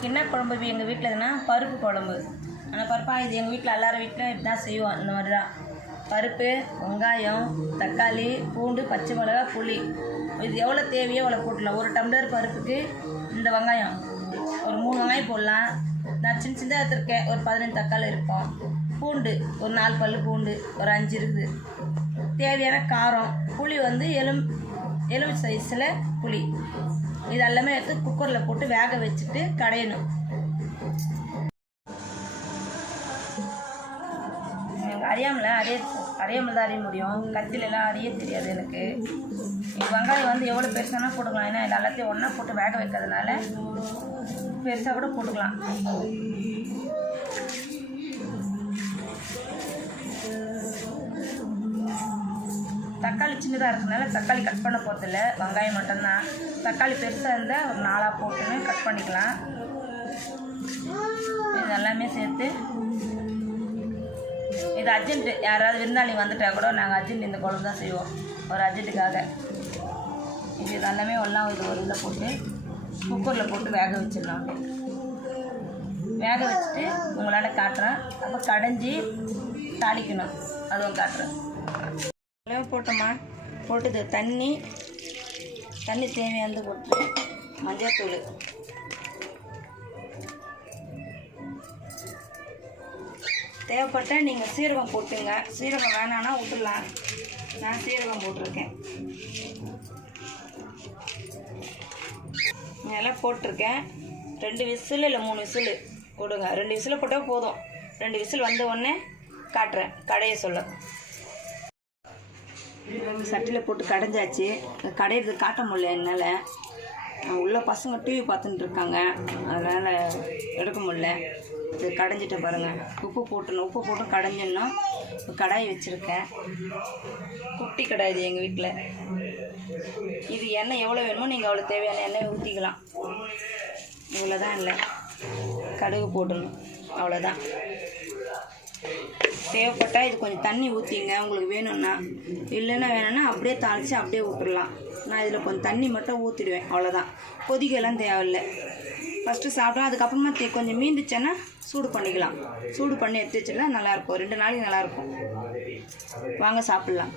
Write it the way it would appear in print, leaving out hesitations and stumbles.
இன்றைக்கி என்ன குழம்பு எங்கள் வீட்டில் எதுனா பருப்பு குழம்பு. ஆனால் பருப்பாக இது எங்கள் வீட்டில் எல்லாரும் வீட்டிலும் இப்படி தான் செய்வோம். இந்த மாதிரி தான் பருப்பு, வெங்காயம், தக்காளி, பூண்டு, பச்சை மிளகா, புளி, இது எவ்வளோ தேவையோ அவ்வளோ போட்டுடலாம். ஒரு டம்ளர் பருப்புக்கு இந்த வெங்காயம் ஒரு 3 வெங்காயம் போடலாம். நான் சின்ன சின்னதாக எடுத்துருக்கேன். ஒரு 15 தக்காளி இருக்கும். பூண்டு ஒரு 4 பல் பூண்டு, ஒரு 5 இருக்குது. தேவையான காரம், புளி வந்து எலும்பு சைஸில் புளி. இது எல்லாமே எடுத்து குக்கரில் போட்டு வேக வச்சுட்டு கடையணும். அறியாமல் தான் அறிய முடியும். கத்திலெல்லாம் அறிய தெரியாது எனக்கு. வெங்காயம் வந்து எவ்வளோ பெருசானா போட்டுக்கலாம். ஏன்னா இது எல்லாத்தையும் ஒன்றா போட்டு வேக வைக்கிறதுனால பெருசாக கூட போட்டுக்கலாம். தக்காளி சின்னதாக இருக்கிறதுனால தக்காளி கட் பண்ண போகிறதில்ல, வெங்காயம் மட்டும்தான். தக்காளி பெருசாக இருந்தால் ஒரு 4 போட்டுன்னு கட் பண்ணிக்கலாம். இது எல்லாமே சேர்த்து இது அர்ஜென்ட்டு, யாராவது விருந்தாளி வந்துட்டால் கூட நாங்கள் அர்ஜென்ட் இந்த குழம்பு தான் செய்வோம், ஒரு அர்ஜென்ட்டுக்காக. இது எல்லாமே ஒன்றா இது ஒரு இதில் போட்டு குக்கரில் போட்டு வேக வச்சிடலாம். வேக வச்சுட்டு உங்களால் காட்டுறேன். அப்போ கடைஞ்சி தாளிக்கணும், அதுவும் காட்டுறேன். போட்டோமா, போட்டு தண்ணி தேவையானது போட்டு மஞ்சள்தூள், தேவைப்பட்டால் நீங்கள் சீரகம் போட்டுங்க. சீரகம் வேணான்னா விட்டுடலாம். நான் சீரகம் போட்டிருக்கேன். இதெல்லாம் போட்டிருக்கேன். 2 விசில் இல்லை 3 விசில் கொடுங்க. 2 விசில் போட்டால் போதும். 2 விசில் வந்த உடனே காட்டுறேன், கடைய சொல்ல. சட்டியில் போட்டு கடைஞ்சாச்சு. கடையிறது காட்ட முடியல என்னால். உள்ள பசங்க டிவி பார்த்துட்டு இருக்காங்க, அதனால் எடுக்க முடியல. இது கடைஞ்சிட்டு பாருங்கள். உப்பு போட்டு கடைஞ்சிடணும். கடாய் வச்சுருக்கேன், குட்டி கடாய் இது எங்கள் வீட்டில். இது எண்ணெய் எவ்வளோ வேணுமோ நீங்கள் அவ்வளோ தேவையான எண்ணெய் ஊற்றிக்கலாம். இவ்வளோதான். இல்லை, கடுகு போடணும், அவ்வளோதான். தேவைப்பட்டால் இது கொஞ்சம் தண்ணி ஊற்றிங்க உங்களுக்கு வேணும்னா. இல்லைன்னா வேணும்னா அப்படியே தாளித்து அப்படியே விட்டுடலாம். நான் இதில் கொஞ்சம் தண்ணி மட்டும் ஊற்றிடுவேன், அவ்வளோதான். கொதிக்கலாம் தேவையில்லை. ஃபஸ்ட்டு சாப்பிட்டோம், அதுக்கப்புறமா கொஞ்சம் மீந்துச்சேன்னா சூடு பண்ணிக்கலாம். சூடு பண்ணி எடுத்து வச்சுட்டா நல்லாயிருக்கும். 2 நாளைக்கு நல்லாயிருக்கும். வாங்க சாப்பிட்லாம்.